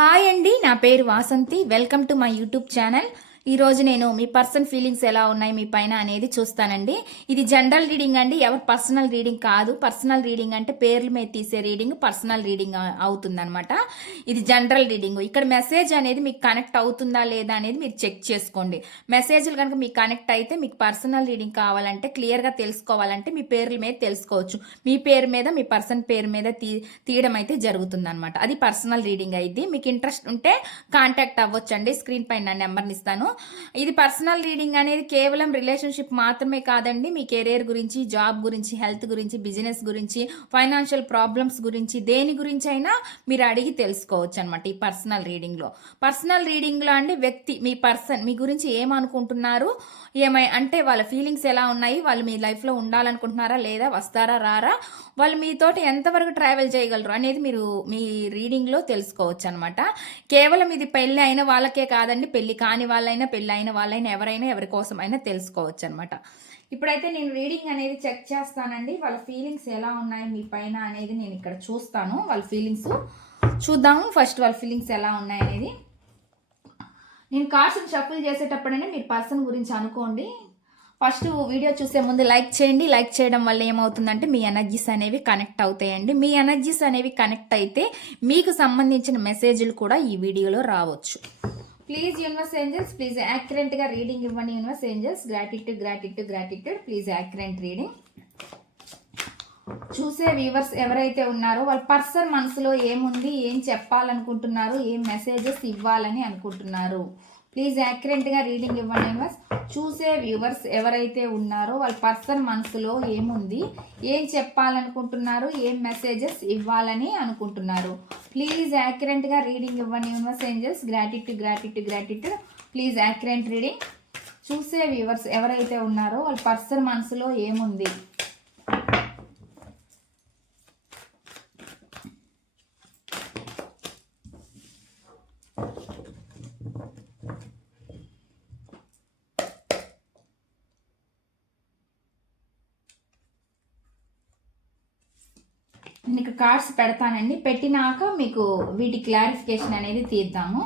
Hi అండి, నా పేరు Vasanthi. Welcome to my YouTube channel. ఈరోజు నేను మీ పర్సన్ ఫీలింగ్స్ ఎలా ఉన్నాయి మీ పైన అనేది చూస్తానండి. ఇది జనరల్ రీడింగ్ అండి, ఎవరి పర్సనల్ రీడింగ్ కాదు. పర్సనల్ రీడింగ్ అంటే పేర్ల మీద తీసే రీడింగ్ పర్సనల్ రీడింగ్ అవుతుందన్నమాట. ఇది జనరల్ రీడింగ్. ఇక్కడ మెసేజ్ అనేది మీకు కనెక్ట్ అవుతుందా లేదా అనేది మీరు చెక్ చేసుకోండి. మెసేజ్లు కనుక మీకు కనెక్ట్ అయితే మీకు పర్సనల్ రీడింగ్ కావాలంటే, క్లియర్గా తెలుసుకోవాలంటే మీ పేర్ల మీద తెలుసుకోవచ్చు. మీ పేరు మీద మీ పర్సన్ పేరు మీద తీయడం అయితే జరుగుతుందన్నమాట. అది పర్సనల్ రీడింగ్ అయితే మీకు ఇంట్రెస్ట్ ఉంటే కాంటాక్ట్ అవ్వచ్చండి. స్క్రీన్ పైన నా నెంబర్ని ఇస్తాను. ఇది పర్సనల్ రీడింగ్ అనేది కేవలం రిలేషన్షిప్ మాత్రమే కాదండి. మీ కెరీర్ గురించి, జాబ్ గురించి, హెల్త్ గురించి, బిజినెస్ గురించి, ఫైనాన్షియల్ ప్రాబ్లమ్స్ గురించి, దేని గురించి అయినా మీరు అడిగి తెలుసుకోవచ్చు అనమాట ఈ పర్సనల్ రీడింగ్లో. పర్సనల్ రీడింగ్లో అండి వ్యక్తి మీ పర్సన్ మీ గురించి ఏమనుకుంటున్నారు, అంటే వాళ్ళ ఫీలింగ్స్ ఎలా ఉన్నాయి, వాళ్ళు మీ లైఫ్లో ఉండాలనుకుంటున్నారా లేదా, వస్తారా రారా, వాళ్ళు మీతోటి ఎంతవరకు ట్రావెల్ చేయగలరు అనేది మీరు మీ రీడింగ్లో తెలుసుకోవచ్చు అనమాట. కేవలం ఇది పెళ్ళి అయిన వాళ్ళకే కాదండి, పెళ్ళి కాని వాళ్ళైనా పెళ్ళి అయిన వాళ్ళైనా ఎవరైనా ఎవరి కోసం అయినా తెలుసుకోవచ్చు అనమాట. ఇప్పుడైతే నేను రీడింగ్ అనేది చెక్ చేస్తానండి. వాళ్ళ ఫీలింగ్స్ ఎలా ఉన్నాయి మీ పైన అనేది నేను ఇక్కడ చూస్తాను. వాళ్ళ ఫీలింగ్స్ చూద్దాము. ఫస్ట్ వాళ్ళ ఫీలింగ్స్ ఎలా ఉన్నాయి అనేది నేను కార్డ్స్ని షఫుల్ చేసేటప్పుడనే మీరు పర్సన్ గురించి అనుకోండి. ఫస్ట్ వీడియో చూసే ముందు లైక్ చేయండి. లైక్ చేయడం వల్ల ఏమవుతుందంటే మీ ఎనర్జీస్ అనేవి కనెక్ట్ అవుతాయండి. మీ ఎనర్జీస్ అనేవి కనెక్ట్ అయితే మీకు సంబంధించిన మెసేజ్లు కూడా ఈ వీడియోలో రావచ్చు. ప్లీజ్ యూనివర్స్ ఏంజల్స్, ప్లీజ్ యాక్యురేట్గా రీడింగ్ ఇవ్వండి. Universe angels, gratitude gratitude gratitude. Please accurate reading. చూసే వ్యూవర్స్ ఎవరైతే ఉన్నారో వాళ్ళ పర్సన్ మనసులో ఏముంది, ఏం చెప్పాలనుకుంటున్నారు, ఏం మెసేజెస్ ఇవ్వాలని అనుకుంటున్నారు. ప్లీజ్ యాక్యురేట్గా రీడింగ్ ఇవ్వండి యూనివర్స్. చూసే వ్యూవర్స్ ఎవరైతే ఉన్నారో వాళ్ళ పర్సన్ మనసులో ఏముంది, ఏం చెప్పాలనుకుంటున్నారు, ఏం మెసేజెస్ ఇవ్వాలని అనుకుంటున్నారు. ప్లీజ్ యాక్యురేట్గా రీడింగ్ ఇవ్వండి universe angels. Gratitude gratitude gratitude. Please accurate reading. చూసే వ్యూవర్స్ ఎవరైతే ఉన్నారో వాళ్ళ పర్సన్ మనసులో ఏముంది, నేను కార్డ్స్ పెడతానండి. పెట్టినాక మీకు వీటి క్లారిఫికేషన్ అనేది తీద్దాము.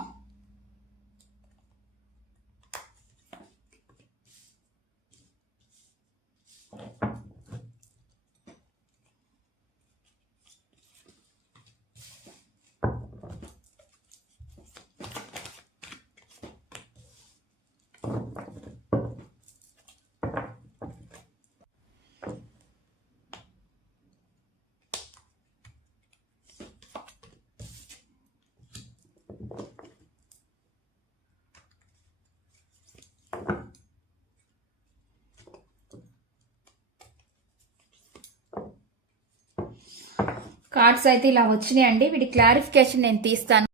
కార్డ్స్ అయితే ఇలా వచ్చినాయండి. వీటి క్లారిఫికేషన్ నేను తీస్తాను.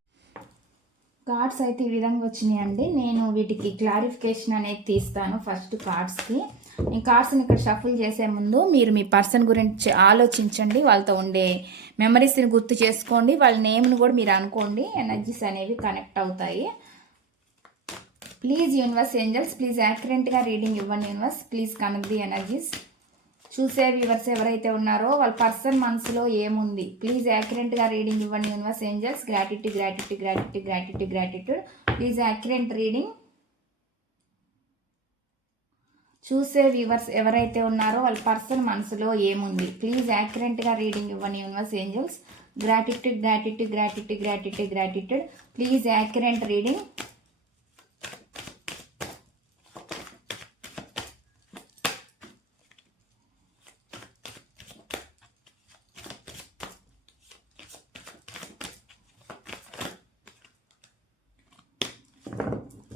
కార్డ్స్ అయితే ఈ విధంగా వచ్చినాయండి. నేను వీటికి క్లారిఫికేషన్ అనేది తీస్తాను. ఫస్ట్ కార్డ్స్కి నేను కార్డ్స్ని ఇక్కడ షఫుల్ చేసే ముందు మీరు మీ పర్సన్ గురించి ఆలోచించండి. వాళ్ళతో ఉండే మెమరీస్ని గుర్తు చేసుకోండి. వాళ్ళ నేమ్ని కూడా మీరు అనుకోండి. ఎనర్జీస్ అనేవి కనెక్ట్ అవుతాయి. ప్లీజ్ యూనివర్స్ ఏంజల్స్, ప్లీజ్ యాక్యురేట్గా రీడింగ్ ఇవ్వండి universe. Please connect the energies. చూసే వ్యూవర్స్ ఎవరైతే ఉన్నారో వాళ్ళ పర్సన్ మనసులో ఏముంది, ప్లీజ్ యాక్యురేట్గా రీడింగ్ ఇవ్వండి universe angels. Gratitude gratitude gratitude gratitude gratitude. Please accurate reading. చూసే వ్యూవర్స్ ఎవరైతే ఉన్నారో వాళ్ళ పర్సన్ మనసులో ఏముంది, ప్లీజ్ యాక్యురేట్గా రీడింగ్ ఇవ్వండి universe angels. Gratitude gratitude gratitude gratitude gratitude. Please accurate reading.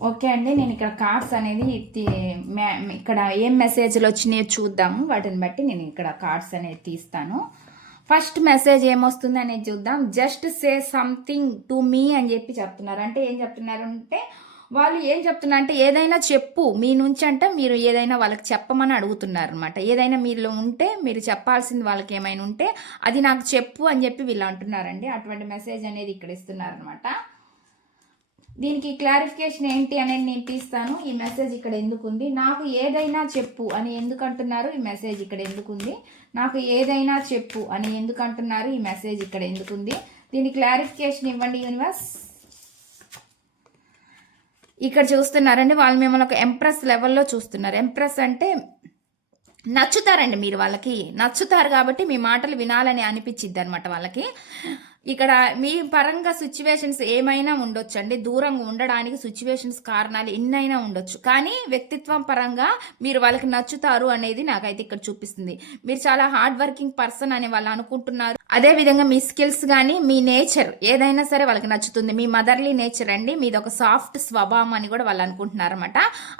Okay అండి, నేను ఇక్కడ కార్డ్స్ అనేది ఇక్కడ ఏం మెసేజ్లు వచ్చినాయో చూద్దాము. వాటిని బట్టి నేను ఇక్కడ కార్డ్స్ అనేది తీస్తాను. ఫస్ట్ మెసేజ్ ఏమొస్తుంది అనేది చూద్దాం. Just say something to me అని చెప్పి చెప్తున్నారు. అంటే ఏం చెప్తున్నారు అంటే వాళ్ళు ఏం చెప్తున్నారు అంటే ఏదైనా చెప్పు మీ నుంచి, అంటే మీరు ఏదైనా వాళ్ళకి చెప్పమని అడుగుతున్నారు అనమాట. ఏదైనా మీలో ఉంటే మీరు చెప్పాల్సింది వాళ్ళకి ఏమైనా ఉంటే అది నాకు చెప్పు అని చెప్పి వీళ్ళు అంటున్నారండి. అటువంటి మెసేజ్ అనేది ఇక్కడ ఇస్తున్నారు అనమాట. దీనికి క్లారిఫికేషన్ ఏంటి అనేది నేను తీస్తాను. ఈ మెసేజ్ ఇక్కడ ఎందుకుంది, నాకు ఏదైనా చెప్పు అని ఎందుకు అంటున్నారు, ఈ మెసేజ్ ఇక్కడ ఎందుకుంది, నాకు ఏదైనా చెప్పు అని ఎందుకు అంటున్నారు, ఈ మెసేజ్ ఇక్కడ ఎందుకుంది, దీని క్లారిఫికేషన్ ఇవ్వండి యూనివర్స్. ఇక్కడ చూస్తున్నారండి వాళ్ళు మిమ్మల్ని ఒక ఎంప్రెస్ లెవెల్లో చూస్తున్నారు. ఎంప్రెస్ అంటే నచ్చుతారండి, మీరు వాళ్ళకి నచ్చుతారు కాబట్టి మీ మాటలు వినాలని అనిపించిద్ది అనమాట వాళ్ళకి. ఇక్కడ మీ పరంగా సిచ్యువేషన్స్ ఏమైనా ఉండొచ్చండి, దూరంగా ఉండడానికి సిచ్యువేషన్స్ కారణాలు ఎన్నైనా ఉండొచ్చు, కానీ వ్యక్తిత్వం పరంగా మీరు వాళ్ళకి నచ్చుతారు అనేది నాకైతే ఇక్కడ చూపిస్తుంది. మీరు చాలా హార్డ్ వర్కింగ్ పర్సన్ అని వాళ్ళు అనుకుంటున్నారు. అదేవిధంగా మీ స్కిల్స్ కానీ మీ నేచర్ ఏదైనా సరే వాళ్ళకి నచ్చుతుంది. మీ మదర్లీ నేచర్ అండి, మీది ఒక సాఫ్ట్ స్వభావం అని కూడా వాళ్ళు అనుకుంటున్నారు అనమాట.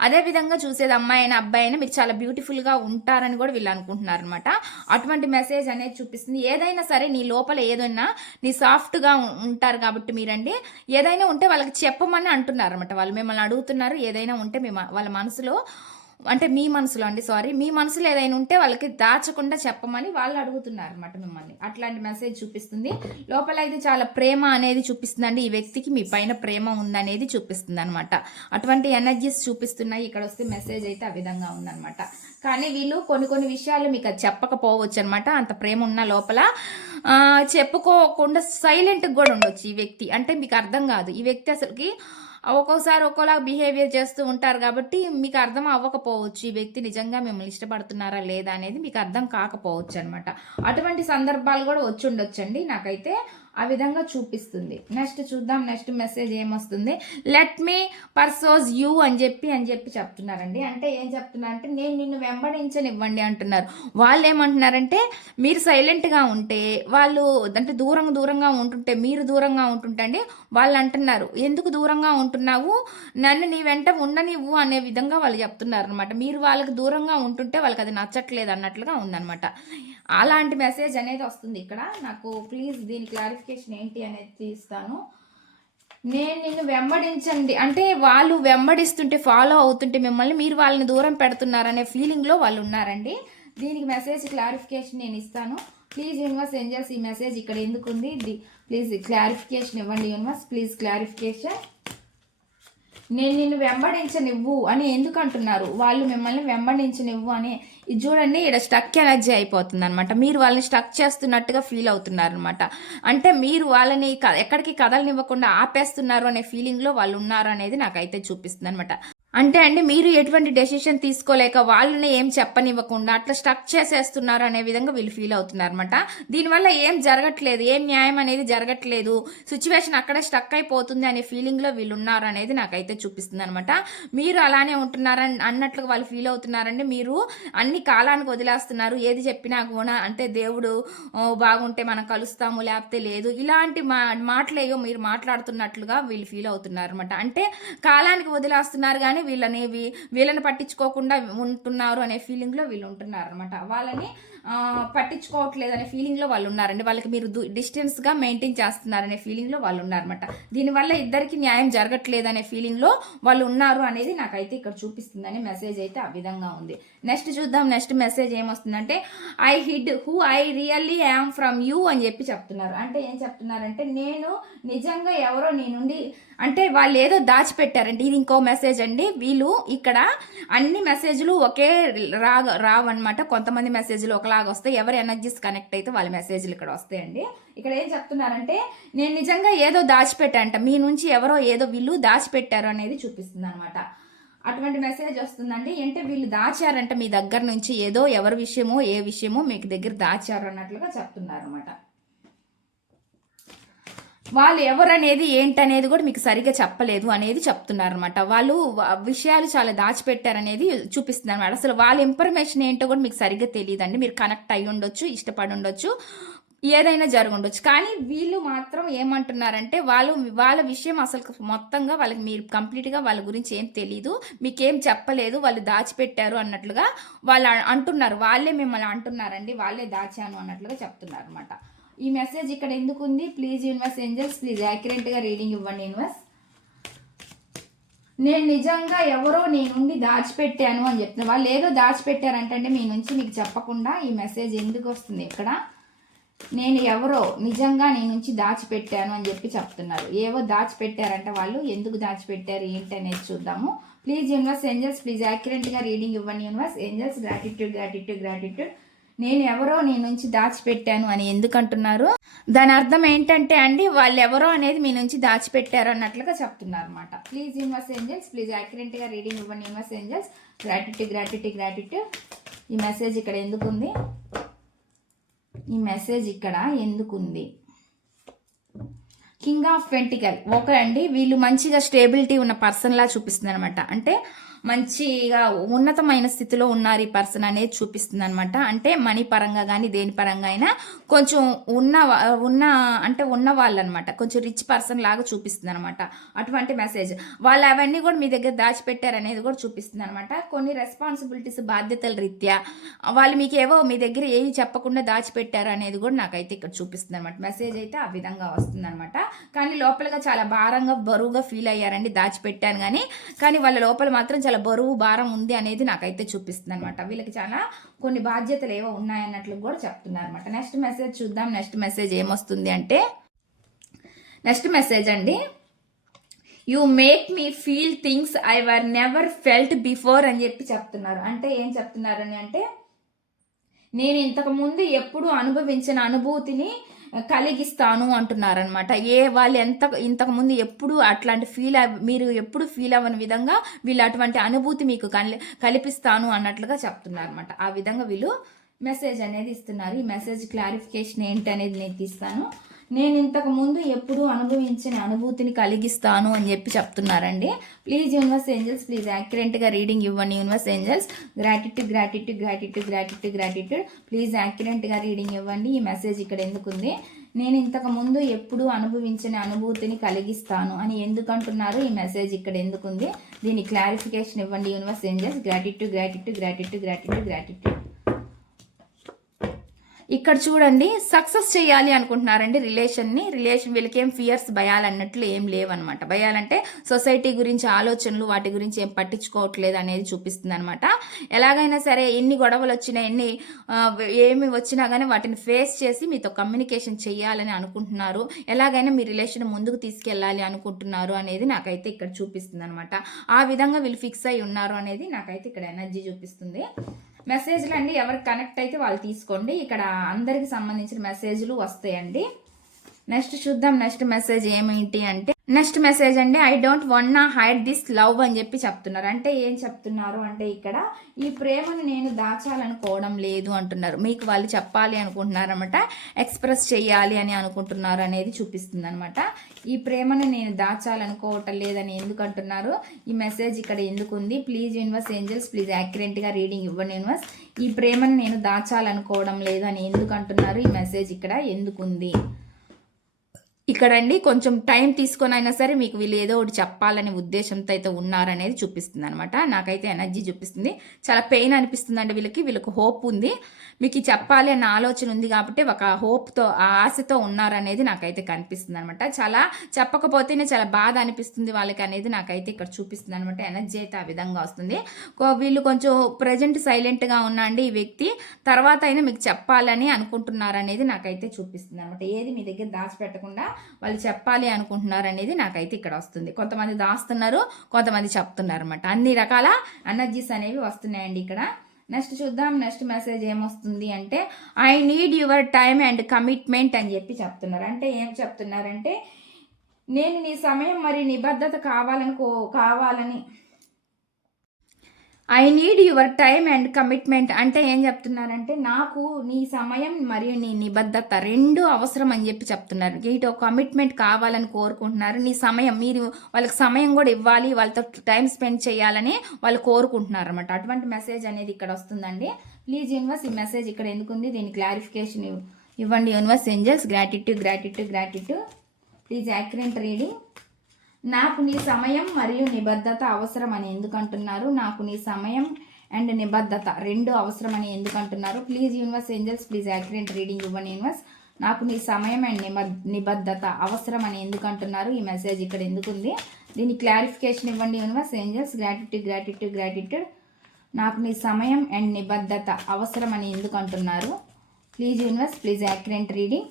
అదేవిధంగా చూసేది అమ్మాయి అయినా అబ్బాయి అయినా మీరు చాలా బ్యూటిఫుల్గా ఉంటారని కూడా వీళ్ళు అనుకుంటున్నారు అనమాట. అటువంటి మెసేజ్ అనేది చూపిస్తుంది. ఏదైనా సరే నీ లోపల ఏదైనా నీ సాఫ్ట్గా ఉంటారు కాబట్టి మీరండి, ఏదైనా ఉంటే వాళ్ళకి చెప్పమని అంటున్నారు అనమాట. వాళ్ళు మిమ్మల్ని అడుగుతున్నారు ఏదైనా ఉంటే వాళ్ళ మనసులో, అంటే మీ మనసులో అండి, సారీ, మీ మనసులో ఏదైనా ఉంటే వాళ్ళకి దాచకుండా చెప్పమని వాళ్ళు అడుగుతున్నారు అనమాట మిమ్మల్ని. అట్లాంటి మెసేజ్ చూపిస్తుంది. లోపల అయితే చాలా ప్రేమ అనేది చూపిస్తుంది అండి. ఈ వ్యక్తికి మీ పైన ప్రేమ ఉందనేది చూపిస్తుంది అనమాట. అటువంటి ఎనర్జీస్ చూపిస్తున్నాయి. ఇక్కడ వస్తే మెసేజ్ అయితే ఆ విధంగా ఉందన్నమాట. కానీ వీళ్ళు కొన్ని విషయాలు మీకు అది చెప్పకపోవచ్చు అనమాట. అంత ప్రేమ ఉన్న లోపల చెప్పుకోకుండా సైలెంట్గా కూడా ఉండొచ్చు ఈ వ్యక్తి. అంటే మీకు అర్థం కాదు ఈ వ్యక్తి అసలుకి ఒక్కోసారి ఒక్కోలా బిహేవియర్ చేస్తూ ఉంటారు కాబట్టి మీకు అర్థం అవ్వకపోవచ్చు ఈ వ్యక్తి నిజంగా మిమ్మల్ని ఇష్టపడుతున్నారా లేదా అనేది మీకు అర్థం కాకపోవచ్చు అనమాట. అటువంటి సందర్భాలు కూడా వచ్చి ఉండొచ్చండి. నాకైతే ఆ విధంగా చూపిస్తుంది. నెక్స్ట్ చూద్దాం, నెక్స్ట్ మెసేజ్ ఏమొస్తుంది. లెట్ మీ పర్సోజ్ యూ అని చెప్పి చెప్తున్నారండి. అంటే ఏం చెప్తున్నారంటే నేను నిన్ను వెంబడించనివ్వండి అంటున్నారు. వాళ్ళు ఏమంటున్నారంటే మీరు సైలెంట్గా ఉంటే వాళ్ళు, అంటే దూరంగా ఉంటుంటే మీరు దూరంగా ఉంటుంటే అండి వాళ్ళు అంటున్నారు ఎందుకు దూరంగా ఉంటున్నావు, నన్ను నీ వెంట ఉండనివ్వు అనే విధంగా వాళ్ళు చెప్తున్నారు అనమాట. మీరు వాళ్ళకి దూరంగా ఉంటుంటే వాళ్ళకి అది నచ్చట్లేదు అన్నట్లుగా ఉందన్నమాట. అలాంటి మెసేజ్ అనేది వస్తుంది ఇక్కడ నాకు. ప్లీజ్ దీని క్లారిఫికేషన్ ఏంటి అనేది తీస్తాను. నేను నిన్ను వెంబడించండి అంటే వాళ్ళు వెంబడిస్తుంటే ఫాలో అవుతుంటే మిమ్మల్ని మీరు వాళ్ళని దూరం పెడుతున్నారనే ఫీలింగ్లో వాళ్ళు ఉన్నారండి. దీనికి మెసేజ్ క్లారిఫికేషన్ నేను ఇస్తాను. ప్లీజ్ యూనివర్స్ ఏంజల్స్ ఈ మెసేజ్ ఇక్కడ ఎందుకు ఉంది, ప్లీజ్ క్లారిఫికేషన్ ఇవ్వండి యూనివర్స్, ప్లీజ్ క్లారిఫికేషన్. నేను నిన్ను వెంబడించనివ్వు అని ఎందుకు అంటున్నారు, వాళ్ళు మిమ్మల్ని వెంబడించనివ్వు అని. ఇది చూడండి ఇక్కడ స్టక్ ఎనర్జీ అయిపోతుంది అనమాట. మీరు వాళ్ళని స్టక్ చేస్తున్నట్టుగా ఫీల్ అవుతున్నారు అనమాట. అంటే మీరు వాళ్ళని ఎక్కడికి కదలనివ్వకుండా ఆపేస్తున్నారు అనే ఫీలింగ్లో వాళ్ళు ఉన్నారు అనేది నాకైతే చూపిస్తుంది అనమాట. అంటే అండి మీరు ఎటువంటి డెసిషన్ తీసుకోలేక వాళ్ళని ఏం చెప్పనివ్వకుండా అట్లా స్టక్ చేసేస్తున్నారు అనే విధంగా వీళ్ళు ఫీల్ అవుతున్నారు అనమాట. దీనివల్ల ఏం జరగట్లేదు, ఏం న్యాయం అనేది జరగట్లేదు, సిచ్యువేషన్ అక్కడే స్టక్ అయిపోతుంది అనే ఫీలింగ్లో వీళ్ళు ఉన్నారు అనేది నాకైతే చూపిస్తుంది అనమాట. మీరు అలానే ఉంటున్నారని అన్నట్లుగా వాళ్ళు ఫీల్ అవుతున్నారండి. మీరు అన్ని కాలానికి వదిలేస్తున్నారు, ఏది చెప్పినా కూడా అంటే దేవుడు బాగుంటే మనం కలుస్తాము లేకపోతే లేదు, ఇలాంటి మాటలేయో మీరు మాట్లాడుతున్నట్లుగా వీళ్ళు ఫీల్ అవుతున్నారు అనమాట. అంటే కాలానికి వదిలేస్తున్నారు కానీ వీళ్ళని పట్టించుకోకుండా ఉంటున్నారు అనే ఫీలింగ్లో వీళ్ళు ఉంటున్నారు అనమాట. వాళ్ళని పట్టించుకోవట్లేదు అనే ఫీలింగ్లో వాళ్ళు ఉన్నారండి. వాళ్ళకి మీరు డిస్టెన్స్గా మెయింటైన్ చేస్తున్నారనే ఫీలింగ్లో వాళ్ళు ఉన్నారనమాట. దీనివల్ల ఇద్దరికి న్యాయం జరగట్లేదు అనే ఫీలింగ్లో వాళ్ళు ఉన్నారు అనేది నాకైతే ఇక్కడ చూపిస్తుందని మెసేజ్ అయితే ఆ విధంగా ఉంది. నెక్స్ట్ చూద్దాం, నెక్స్ట్ మెసేజ్ ఏమొస్తుందంటే I hid who I really am from you అని చెప్తున్నారు. అంటే ఏం చెప్తున్నారంటే నేను నిజంగా ఎవరో నీ నుండి, అంటే వాళ్ళు ఏదో దాచిపెట్టారంటే ఇది ఇంకో మెసేజ్ అండి. వీళ్ళు ఇక్కడ అన్ని మెసేజ్లు ఒకే రావన్నమాట. కొంతమంది మెసేజ్లు ఒకలాగా వస్తాయి, ఎవరి ఎనర్జీస్ కనెక్ట్ అయితే వాళ్ళ మెసేజ్లు ఇక్కడ వస్తాయండి. ఇక్కడ ఏం చెప్తున్నారంటే నేను నిజంగా ఏదో దాచిపెట్టాంట, మీ నుంచి ఎవరో ఏదో వీళ్ళు దాచిపెట్టారు అనేది చూపిస్తుంది అనమాట. అటువంటి మెసేజ్ వస్తుందండి. అంటే వీళ్ళు దాచారంట మీ దగ్గర నుంచి ఏదో, ఎవరి విషయమో ఏ విషయమో మీకు దగ్గర దాచారు అన్నట్లుగా చెప్తున్నారు అనమాట. వాళ్ళు ఎవరనేది ఏంటనేది కూడా మీకు సరిగా చెప్పలేదు అనేది చెప్తున్నారు అనమాట. వాళ్ళు విషయాలు చాలా దాచిపెట్టారనేది చూపిస్తుంది అనమాట. అసలు వాళ్ళ ఇన్ఫర్మేషన్ ఏంటో కూడా మీకు సరిగ్గా తెలియదండి. మీరు కనెక్ట్ అయ్యి ఉండొచ్చు, ఇష్టపడి ఉండొచ్చు, ఏదైనా జరుగుండొచ్చు. కానీ వీళ్ళు మాత్రం ఏమంటున్నారంటే వాళ్ళ విషయం అసలు మొత్తంగా వాళ్ళకి మీరు కంప్లీట్గా వాళ్ళ గురించి ఏం తెలీదు, మీకేం చెప్పలేదు, వాళ్ళు దాచిపెట్టారు అన్నట్లుగా వాళ్ళు అంటున్నారు. వాళ్ళే మిమ్మల్ని అంటున్నారండి, వాళ్ళే దాచాను అన్నట్లుగా చెప్తున్నారు అనమాట. ఈ మెసేజ్ ఇక్కడ ఎందుకు ఉంది. ప్లీజ్ యూనివర్స్ ఏంజల్స్ ప్లీజ్ యాక్యురేట్గా రీడింగ్ ఇవ్వండి యూనివర్స్. నేను నిజంగా ఎవరో నీ నుండి దాచిపెట్టాను అని చెప్తున్నారు. వాళ్ళు ఏదో దాచిపెట్టారంటే మీ నుంచి మీకు చెప్పకుండా ఈ మెసేజ్ ఎందుకు వస్తుంది ఇక్కడ. నేను ఎవరో నిజంగా నీ నుంచి దాచిపెట్టాను అని చెప్తున్నారు. ఏవో దాచిపెట్టారంటే వాళ్ళు ఎందుకు దాచిపెట్టారు ఏంటి అనేది చూద్దాము. ప్లీజ్ యూనివర్స్ ఏంజల్స్ ప్లీజ్ యాక్యురేట్గా రీడింగ్ ఇవ్వండి universe angels. Gratitude gratitude gratitude. నేను ఎవరో నీ నుంచి దాచిపెట్టాను అని ఎందుకు అంటున్నారు? దాని అర్థం ఏంటంటే అండి, వాళ్ళు ఎవరో అనేది మీ నుంచి దాచిపెట్టారు అన్నట్లుగా చెప్తున్నారు అనమాట. ప్లీజ్ యూనివర్స్ ఏంజల్స్, ప్లీజ్ యాక్యురేట్గా రీడింగ్ ఇవ్వండి universe angels. Gratitude gratitude gratitude. ఈ మెసేజ్ ఇక్కడ ఎందుకుంది? ఈ మెసేజ్ ఇక్కడ ఎందుకుంది? King of pentacle. ఓకే అండి, వీళ్ళు మంచిగా స్టేబిలిటీ ఉన్న పర్సన్లా చూపిస్తుంది అనమాట. అంటే మంచిగా ఉన్నతమైన స్థితిలో ఉన్నారు ఈ పర్సన్ అనేది చూపిస్తుంది అనమాట. అంటే మనీ పరంగా కానీ దేని పరంగా అయినా కొంచెం ఉన్న వాళ్ళు అనమాట. కొంచెం రిచ్ పర్సన్ లాగా చూపిస్తుంది అనమాట. అటువంటి మెసేజ్. వాళ్ళు అవన్నీ కూడా మీ దగ్గర దాచిపెట్టారు అనేది కూడా చూపిస్తుంది అనమాట. కొన్ని రెస్పాన్సిబిలిటీస్, బాధ్యతల రీత్యా వాళ్ళు మీకు ఏవో మీ దగ్గర ఏవి చెప్పకుండా దాచిపెట్టారు అనేది కూడా నాకైతే ఇక్కడ చూపిస్తుంది అనమాట. మెసేజ్ అయితే ఆ విధంగా వస్తుంది అనమాట. కానీ లోపలగా చాలా భారంగా బరువుగా ఫీల్ అయ్యారండి, దాచిపెట్టాను కానీ వాళ్ళ లోపల మాత్రం చాలా బరువు భారం ఉంది అనేది నాకైతే చూపిస్తుంది అనమాట. వీళ్ళకి చాలా కొన్ని బాధ్యతలు ఏవో ఉన్నాయన్నట్లు కూడా చెప్తున్నారు అనమాట. నెక్స్ట్ మెసేజ్ చూద్దాం. నెక్స్ట్ మెసేజ్ ఏమొస్తుంది అంటే, నెక్స్ట్ మెసేజ్ అండి, you make me feel things I were never felt before అని చెప్పి చెప్తున్నారు. అంటే ఏం చెప్తున్నారని అంటే, నేను ఇంతకు ముందు ఎప్పుడు అనుభవించిన అనుభూతిని కలిగిస్తాను అంటున్నారనమాట. వాళ్ళు ఇంతకుముందు ఎప్పుడు అట్లాంటి మీరు ఎప్పుడు ఫీల్ అవ్వని విధంగా వీళ్ళు అటువంటి అనుభూతి మీకు కల్పిస్తాను అన్నట్లుగా చెప్తున్నారు అనమాట. ఆ విధంగా వీళ్ళు మెసేజ్ అనేది ఇస్తున్నారు. ఈ మెసేజ్ క్లారిఫికేషన్ ఏంటి అనేది నేను తీస్తాను. నేను ఇంతకు ముందు ఎప్పుడు అనుభవించిన అనుభూతిని కలిగిస్తాను అని చెప్పి చెప్తున్నారండి. ప్లీజ్ యూనివర్స్ ఏంజల్స్, ప్లీజ్ యాక్యురేట్గా రీడింగ్ ఇవ్వండి universe angels. Gratitude gratitude gratitude gratitude gratitude. Please యాక్యురేట్గా రీడింగ్ ఇవ్వండి. ఈ మెసేజ్ ఇక్కడ ఎందుకుంది? నేను ఇంతకు ముందు ఎప్పుడు అనుభవించిన అనుభూతిని కలిగిస్తాను అని ఎందుకు అంటున్నారు? ఈ మెసేజ్ ఇక్కడ ఎందుకుంది? దీని క్లారిఫికేషన్ ఇవ్వండి universe angels. Gratitude gratitude gratitude gratitude gratitude. ఇక్కడ చూడండి, సక్సెస్ చేయాలి అనుకుంటున్నారండి రిలేషన్ వీళ్ళకి ఏం ఫియర్స్, భయాలు అన్నట్లు ఏం లేవన్నమాట. భయాలంటే సొసైటీ గురించి ఆలోచనలు, వాటి గురించి ఏం పట్టించుకోవట్లేదు అనేది చూపిస్తుంది అనమాట. ఎలాగైనా సరే ఎన్ని గొడవలు వచ్చినా, ఏమి వచ్చినా కానీ వాటిని ఫేస్ చేసి మీతో కమ్యూనికేషన్ చేయాలని అనుకుంటున్నారు. ఎలాగైనా మీ రిలేషన్ ముందుకు తీసుకెళ్ళాలి అనుకుంటున్నారు అనేది నాకైతే ఇక్కడ చూపిస్తుంది అనమాట. ఆ విధంగా వీళ్ళు ఫిక్స్ అయి ఉన్నారు అనేది నాకైతే ఇక్కడ ఎనర్జీ చూపిస్తుంది. మెసేజ్లు అండి, ఎవరికి కనెక్ట్ అయితే వాళ్ళు తీసుకోండి. ఇక్కడ అందరికి సంబంధించిన మెసేజ్లు వస్తాయండి. నెక్స్ట్ చూద్దాం. నెక్స్ట్ మెసేజ్ ఏమిటి అంటే, నెక్స్ట్ మెసేజ్ అండి, I don't wanna hide this love అని చెప్పి చెప్తున్నారు. అంటే ఏం చెప్తున్నారు అంటే, ఇక్కడ ఈ ప్రేమను నేను దాచాలనుకోవడం లేదు అంటున్నారు. మీకు వాళ్ళు చెప్పాలి అనుకుంటున్నారు అనమాట, ఎక్స్ప్రెస్ చేయాలి అని అనుకుంటున్నారు అనేది చూపిస్తుంది అనమాట. ఈ ప్రేమను నేను దాచాలనుకోవటం లేదని ఎందుకు అంటున్నారు? ఈ మెసేజ్ ఇక్కడ ఎందుకు ఉంది? ప్లీజ్ యూనివర్స్ ఏంజల్స్, ప్లీజ్ యాక్యురేట్గా రీడింగ్ ఇవ్వండి యూనివర్స్. ఈ ప్రేమను నేను దాచాలనుకోవడం లేదు అని ఎందుకు అంటున్నారు? ఈ మెసేజ్ ఇక్కడ ఎందుకుంది? ఇక్కడండి కొంచెం టైం తీసుకొని అయినా సరే మీకు వీళ్ళు ఏదో ఒకటి చెప్పాలనే ఉద్దేశంతో అయితే ఉన్నారనేది చూపిస్తుంది అనమాట. నాకైతే ఎనర్జీ చూపిస్తుంది. చాలా పెయిన్ అనిపిస్తుంది అండి వీళ్ళకి హోప్ ఉంది, మీకు చెప్పాలి అన్న ఆలోచన ఉంది కాబట్టి ఒక హోప్తో, ఆ ఆశతో ఉన్నారనేది నాకైతే కనిపిస్తుంది అనమాట. చాలా చెప్పకపోతేనే చాలా బాధ అనిపిస్తుంది వాళ్ళకి అనేది నాకైతే ఇక్కడ చూపిస్తుంది అనమాట. ఎనర్జీ అయితే ఆ విధంగా వస్తుంది. వీళ్ళు కొంచెం ప్రజెంట్ సైలెంట్గా ఉన్నాండి ఈ వ్యక్తి, తర్వాత అయినా మీకు చెప్పాలని అనుకుంటున్నారు అనేది నాకైతే చూపిస్తుంది అనమాట. ఏది మీ దగ్గర దాచిపెట్టకుండా వాళ్ళు చెప్పాలి అనుకుంటున్నారు అనేది నాకైతే ఇక్కడ వస్తుంది. కొంతమంది దాస్తున్నారు, కొంతమంది చెప్తున్నారు అనమాట. అన్ని రకాల ఎనర్జీస్ అనేవి వస్తున్నాయండి ఇక్కడ. నెక్స్ట్ చూద్దాం. నెక్స్ట్ మెసేజ్ ఏమొస్తుంది అంటే, I need your time and commitment అని చెప్పి చెప్తున్నారు. అంటే ఏం చెప్తున్నారంటే, నేను నీ సమయం మరియు నిబద్ధత కావాలని I need your time and commitment అంటే ఏం చెప్తున్నారంటే, నాకు నీ సమయం మరియు నీ నిబద్ధత రెండు అవసరం అని చెప్పి చెప్తున్నారు. ఇటు కమిట్మెంట్ కావాలని కోరుకుంటున్నారు. నీ సమయం, మీరు వాళ్ళకి సమయం కూడా ఇవ్వాలి, వాళ్ళతో టైం స్పెండ్ చేయాలని వాళ్ళు కోరుకుంటున్నారు అనమాట. అటువంటి మెసేజ్ అనేది ఇక్కడ వస్తుందండి. ప్లీజ్ యూనివర్స్, ఈ మెసేజ్ ఇక్కడ ఎందుకుంది? దీని క్లారిఫికేషన్ ఇవ్వండి universe angels. Gratitude gratitude gratitude. Please accurate reading. నాకు నీ సమయం మరియు నిబద్ధత అవసరం అని ఎందుకు అంటున్నారు? నాకు నీ సమయం అండ్ నిబద్ధత రెండు అవసరం అని ఎందుకు అంటున్నారు? Please universe angels, please accurate reading ఇవ్వండి యూనివర్స్. నాకు నీ సమయం అండ్ నిబద్ధత అవసరం అని ఎందుకు అంటున్నారు? ఈ మెసేజ్ ఇక్కడ ఎందుకుంది? దీని క్లారిఫికేషన్ ఇవ్వండి universe angels. Gratitude gratitude gratitude. నాకు నీ సమయం అండ్ నిబద్ధత అవసరం అని ఎందుకు అంటున్నారు? Please universe, please accurate reading.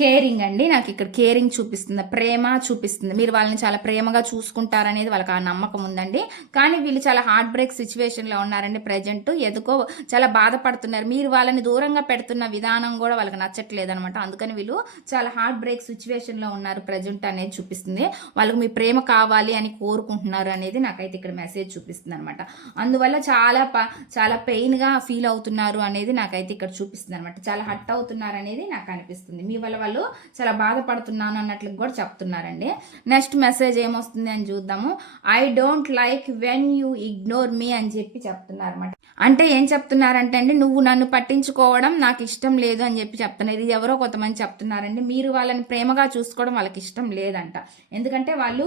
Caring అండి. నాకు ఇక్కడ కేరింగ్ చూపిస్తుంది, ప్రేమ చూపిస్తుంది. మీరు వాళ్ళని చాలా ప్రేమగా చూసుకుంటారనేది వాళ్ళకి ఆ నమ్మకం ఉందండి. కానీ వీళ్ళు చాలా హార్ట్ బ్రేక్ సిచ్యువేషన్లో ఉన్నారండి ప్రజెంట్. ఎందుకో చాలా బాధపడుతున్నారు. మీరు వాళ్ళని దూరంగా పెడుతున్న విధానం కూడా వాళ్ళకి నచ్చట్లేదు అనమాట. అందుకని వీళ్ళు చాలా హార్ట్ బ్రేక్ సిచ్యువేషన్లో ఉన్నారు ప్రజెంట్ అనేది చూపిస్తుంది. వాళ్ళకి మీ ప్రేమ కావాలి అని కోరుకుంటున్నారు అనేది నాకైతే ఇక్కడ మెసేజ్ చూపిస్తుంది అనమాట. అందువల్ల చాలా పెయిన్గా ఫీల్ అవుతున్నారు అనేది నాకైతే ఇక్కడ చూపిస్తుంది అనమాట. చాలా హర్ట్ అవుతున్నారు అనేది నాకు అనిపిస్తుంది. మీ వల్ల వాళ్ళు చాలా బాధపడుతున్నాను అన్నట్లు కూడా చెప్తున్నారండి. నెక్స్ట్ మెసేజ్ ఏమొస్తుంది అని చూద్దాము. I don't like when you ignore మీ అని చెప్పి చెప్తున్నారు అనమాట. అంటే ఏం చెప్తున్నారంటే అండి, నువ్వు నన్ను పట్టించుకోవడం నాకు ఇష్టం లేదు అని చెప్పి చెప్తున్నారు. ఇది ఎవరో కొంతమంది చెప్తున్నారండి. మీరు వాళ్ళని ప్రేమగా చూసుకోవడం వాళ్ళకి ఇష్టం లేదంట. ఎందుకంటే వాళ్ళు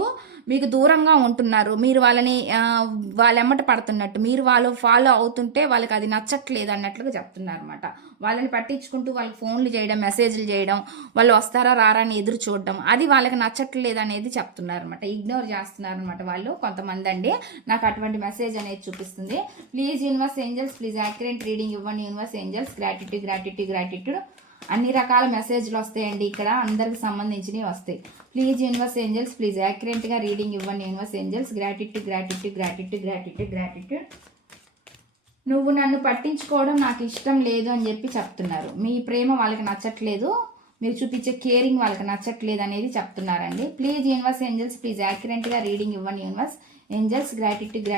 మీకు దూరంగా ఉంటున్నారు. మీరు వాళ్ళని వాళ్ళెమ్మట పడుతున్నట్టు, మీరు వాళ్ళు ఫాలో అవుతుంటే వాళ్ళకి అది నచ్చట్లేదు అన్నట్లుగా చెప్తున్నారు అనమాట. వాళ్ళని పట్టించుకుంటూ వాళ్ళకి ఫోన్లు చేయడం, మెసేజ్లు చేయడం, వాళ్ళు వస్తారా రారా అని ఎదురు చూడడం, అది వాళ్ళకి నచ్చట్లేదు అనేది చెప్తున్నారు అనమాట. ఇగ్నోర్ చేస్తున్నారు అనమాట వాళ్ళు కొంతమంది అండి. నాకు అటువంటి మెసేజ్ అనేది చూపిస్తుంది. Please universe angels, please accurate reading ఇవ్వండి యూనివర్స్ ఏంజల్స్. గ్రాటిట్యూడ్. అన్ని రకాల మెసేజ్లు వస్తాయండి ఇక్కడ, అందరికి సంబంధించినవి వస్తాయి. ప్లీజ్ యూనివర్స్ ఏంజల్స్, ప్లీజ్ యాక్యురేట్గా రీడింగ్ ఇవ్వండి యూనివర్స్ ఏంజల్స్. గ్రాటిట్యూడ్. నువ్వు నన్ను పట్టించుకోవడం నాకు ఇష్టం లేదు అని చెప్పి చెప్తున్నారు. మీ ప్రేమ వాళ్ళకి నచ్చట్లేదు, మీరు చూపించే కేరింగ్ వాళ్ళకి నచ్చట్లేదు అనేది చెప్తున్నారండి. ప్లీజ్ యూనివర్స్ ఏంజల్స్, ప్లీజ్ యాక్యురేట్గా రీడింగ్ ఇవ్వండి universe angels. Gratitude.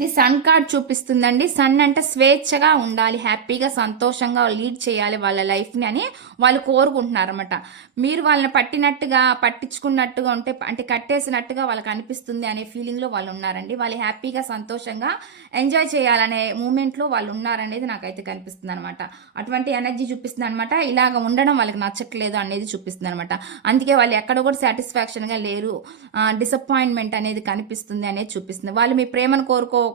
The sun card చూపిస్తుందండి. సన్ అంటే స్వేచ్ఛగా ఉండాలి, హ్యాపీగా సంతోషంగా లీడ్ చేయాలి వాళ్ళ లైఫ్ని అని వాళ్ళు కోరుకుంటున్నారన్నమాట. మీరు వాళ్ళని పట్టించుకున్నట్టుగా ఉంటే, అంటే కట్టేసినట్టుగా వాళ్ళకి అనిపిస్తుంది అనే ఫీలింగ్లో వాళ్ళు ఉన్నారండి. వాళ్ళు హ్యాపీగా సంతోషంగా ఎంజాయ్ చేయాలనే మూమెంట్లో వాళ్ళు ఉన్నారనేది నాకైతే కనిపిస్తుంది అనమాట. అటువంటి ఎనర్జీ చూపిస్తుంది అనమాట. ఇలాగ ఉండడం వాళ్ళకి నచ్చట్లేదు అనేది చూపిస్తుంది అనమాట. అందుకే వాళ్ళు ఎక్కడ కూడా సాటిస్ఫాక్షన్గా లేరు, డిసప్పాయింట్మెంట్ అనేది కనిపిస్తుంది అనేది చూపిస్తుంది. వాళ్ళు మీ ప్రేమను కోరుకోకుండా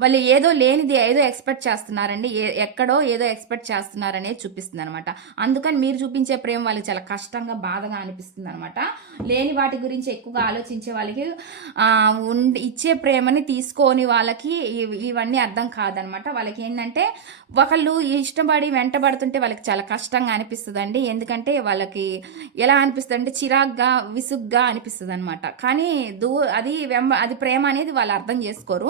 వాళ్ళు ఏదో లేనిది ఏదో ఎక్స్పెక్ట్ చేస్తున్నారండి, ఎక్కడో ఏదో ఎక్స్పెక్ట్ చేస్తున్నారనేది చూపిస్తుంది అనమాట. అందుకని మీరు చూపించే ప్రేమ వాళ్ళకి చాలా కష్టంగా, బాధగా అనిపిస్తుంది అనమాట. లేని వాటి గురించి ఎక్కువగా ఆలోచించే వాళ్ళకి ఇచ్చే ప్రేమని తీసుకొని వాళ్ళకి ఇవన్నీ అర్థం కాదనమాట. వాళ్ళకి ఏంటంటే ఒకళ్ళు ఇష్టపడి వెంటబడుతుంటే వాళ్ళకి చాలా కష్టంగా అనిపిస్తుందండి. ఎందుకంటే వాళ్ళకి ఎలా అనిపిస్తుంది అంటే చిరాగ్గా, విసుగ్గా అనిపిస్తుంది అనమాట. కానీ అది ప్రేమ అనేది వాళ్ళు అర్థం చేసుకోరు.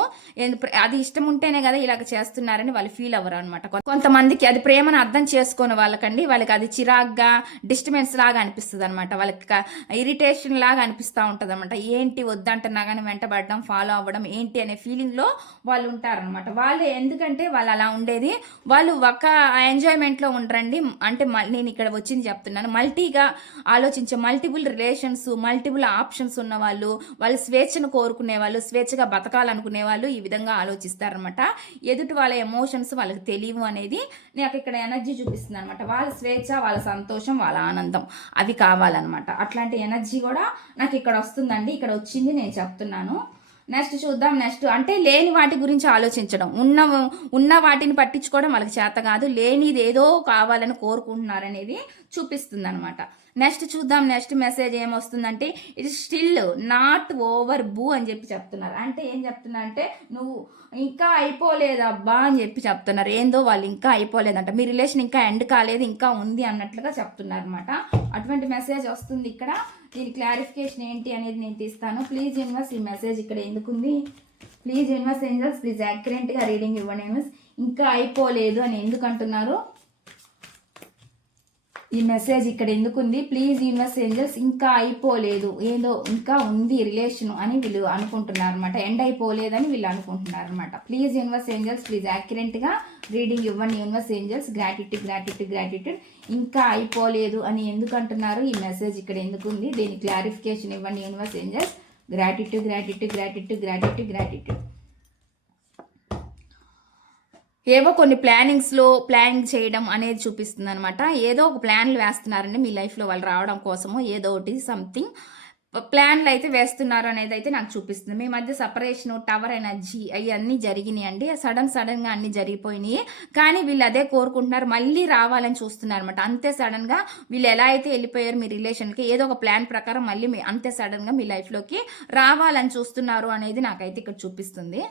అది ఇష్టం ఉంటేనే కదా ఇలాగ చేస్తున్నారని వాళ్ళు ఫీల్ అవ్వరు అనమాట. కొంతమందికి అది ప్రేమను అర్థం చేసుకునే వాళ్ళకండి, వాళ్ళకి అది చిరాగ్గా, డిస్టర్బెన్స్ లాగా అనిపిస్తుంది అనమాట. వాళ్ళకి ఇరిటేషన్ లాగా అనిపిస్తూ ఉంటుంది అనమాట. ఏంటి వద్దంటున్నా కానీ వెంటబడడం, ఫాలో అవ్వడం ఏంటి అనే ఫీలింగ్లో వాళ్ళు ఉంటారనమాట. వాళ్ళు ఎందుకంటే వాళ్ళు అలా ఉండేది, వాళ్ళు ఒక ఎంజాయ్మెంట్లో ఉండరండి. అంటే నేను ఇక్కడ వచ్చింది చెప్తున్నాను, మల్టీగా ఆలోచించే, మల్టిపుల్ రిలేషన్స్, మల్టిపుల్ ఆప్షన్స్ ఉన్న వాళ్ళు స్వేచ్ఛను కోరుకునే వాళ్ళు, స్వేచ్ఛగా బతకాలనుకునే వాళ్ళు ఈ విధంగా ఆలోచిస్తారనమాట. ఎదుటి వాళ్ళ ఎమోషన్స్ వాళ్ళకి తెలియవు అనేది నాకు ఇక్కడ ఎనర్జీ చూపిస్తుంది అనమాట. వాళ్ళ స్వేచ్ఛ, వాళ్ళ సంతోషం, వాళ్ళ ఆనందం అవి కావాలన్నమాట. అట్లాంటి ఎనర్జీ కూడా నాకు ఇక్కడ వస్తుందండి. ఇక్కడ వచ్చింది, నేను చెప్తున్నాను. నెక్స్ట్ చూద్దాం. నెక్స్ట్ అంటే లేని వాటి గురించి ఆలోచించడం, ఉన్న వాటిని పట్టించుకోవడం వాళ్ళకి చేత కాదు, లేనిది ఏదో కావాలని కోరుకుంటున్నారనేది చూపిస్తుంది అనమాట. నెక్స్ట్ చూద్దాం. నెక్స్ట్ మెసేజ్ ఏమొస్తుందంటే, ఇది స్టిల్ నాట్ ఓవర్ బూ అని చెప్పి చెప్తున్నారు. అంటే ఏం చెప్తున్నారు అంటే, నువ్వు ఇంకా అయిపోలేదబ్బా అని చెప్పి చెప్తున్నారు. ఏందో వాళ్ళు ఇంకా అయిపోలేదంట, మీ రిలేషన్ ఇంకా ఎండ్ కాలేదు, ఇంకా ఉంది అన్నట్లుగా చెప్తున్నారు అనమాట. అటువంటి మెసేజ్ వస్తుంది ఇక్కడ. దీని క్లారిఫికేషన్ ఏంటి అనేది నేను తీస్తాను. ప్లీజ్ యూనివర్స్, ఈ మెసేజ్ ఇక్కడ ఎందుకుంది? ప్లీజ్ యూనివర్స్ ఏంజల్స్, ప్లీజ్ యాక్యురేట్గా రీడింగ్ ఇవ్వండి యూనివర్స్. ఇంకా అయిపోలేదు అని ఎందుకు అంటున్నారు? ఈ మెసేజ్ ఇక్కడ ఎందుకుంది? ప్లీజ్ యూనివర్స్ ఏంజల్స్, ఇంకా అయిపోలేదు, ఏదో ఇంకా ఉంది రిలేషన్ అని వీళ్ళు అనుకుంటున్నారు అనమాట. ఎండ్ అయిపోలేదని వీళ్ళు అనుకుంటున్నారు అనమాట. ప్లీజ్ యూనివర్స్ ఏంజల్స్, ప్లీజ్ యాక్యురేట్గా రీడింగ్ ఇవ్వండి యూనివర్స్ ఏంజల్స్. గ్రాటిట్యూడ్. ఇంకా అయిపోలేదు అని ఎందుకు అంటున్నారు? ఈ మెసేజ్ ఇక్కడ ఎందుకుంది? దీని క్లారిఫికేషన్ ఇవ్వండి యూనివర్స్ ఏంజల్స్. గ్రాటిట్యూడ్. ఏవో కొన్ని ప్లానింగ్ చేయడం అనేది చూపిస్తుంది అనమాట. ఏదో ఒక ప్లాన్లు వేస్తున్నారండి మీ లైఫ్లో వాళ్ళు రావడం కోసము, ఏదో ఒకటి సంథింగ్ ప్లాన్లు అయితే వేస్తున్నారు అనేది అయితే నాకు చూపిస్తుంది. మీ మధ్య సపరేషను, టవర్ ఎనర్జీ అవన్నీ జరిగినాయి అండి. సడన్గా అన్నీ జరిగిపోయినాయి. కానీ వీళ్ళు అదే కోరుకుంటున్నారు, మళ్ళీ రావాలని చూస్తున్నారు అనమాట. అంతే సడన్గా వీళ్ళు ఎలా అయితే వెళ్ళిపోయారు మీ రిలేషన్కి, ఏదో ఒక ప్లాన్ ప్రకారం మళ్ళీ అంతే సడన్గా మీ లైఫ్లోకి రావాలని చూస్తున్నారు అనేది నాకైతే ఇక్కడ చూపిస్తుంది.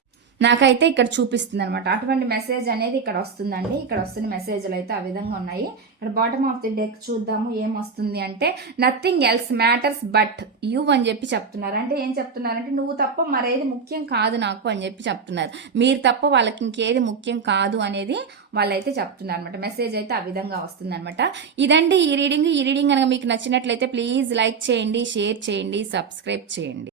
నాకైతే ఇక్కడ చూపిస్తుంది అనమాట. అటువంటి మెసేజ్ అనేది ఇక్కడ వస్తుందండి. ఇక్కడ వస్తున్న మెసేజ్లు అయితే ఆ విధంగా ఉన్నాయి. ఇక్కడ బాటమ్ ఆఫ్ ది డెక్ చూద్దాము ఏం వస్తుంది అంటే, nothing else matters but you అని చెప్పి చెప్తున్నారు. అంటే ఏం చెప్తున్నారంటే, నువ్వు తప్ప మరేది ముఖ్యం కాదు నాకు అని చెప్పి చెప్తున్నారు. మీరు తప్ప వాళ్ళకి ఇంకేది ముఖ్యం కాదు అనేది వాళ్ళైతే చెప్తున్నారు అనమాట. మెసేజ్ అయితే ఆ విధంగా వస్తుంది అనమాట. ఇదండి ఈ రీడింగ్. ఈ రీడింగ్ కనుక మీకు నచ్చినట్లయితే ప్లీజ్ లైక్ చేయండి, షేర్ చేయండి, సబ్స్క్రైబ్ చేయండి.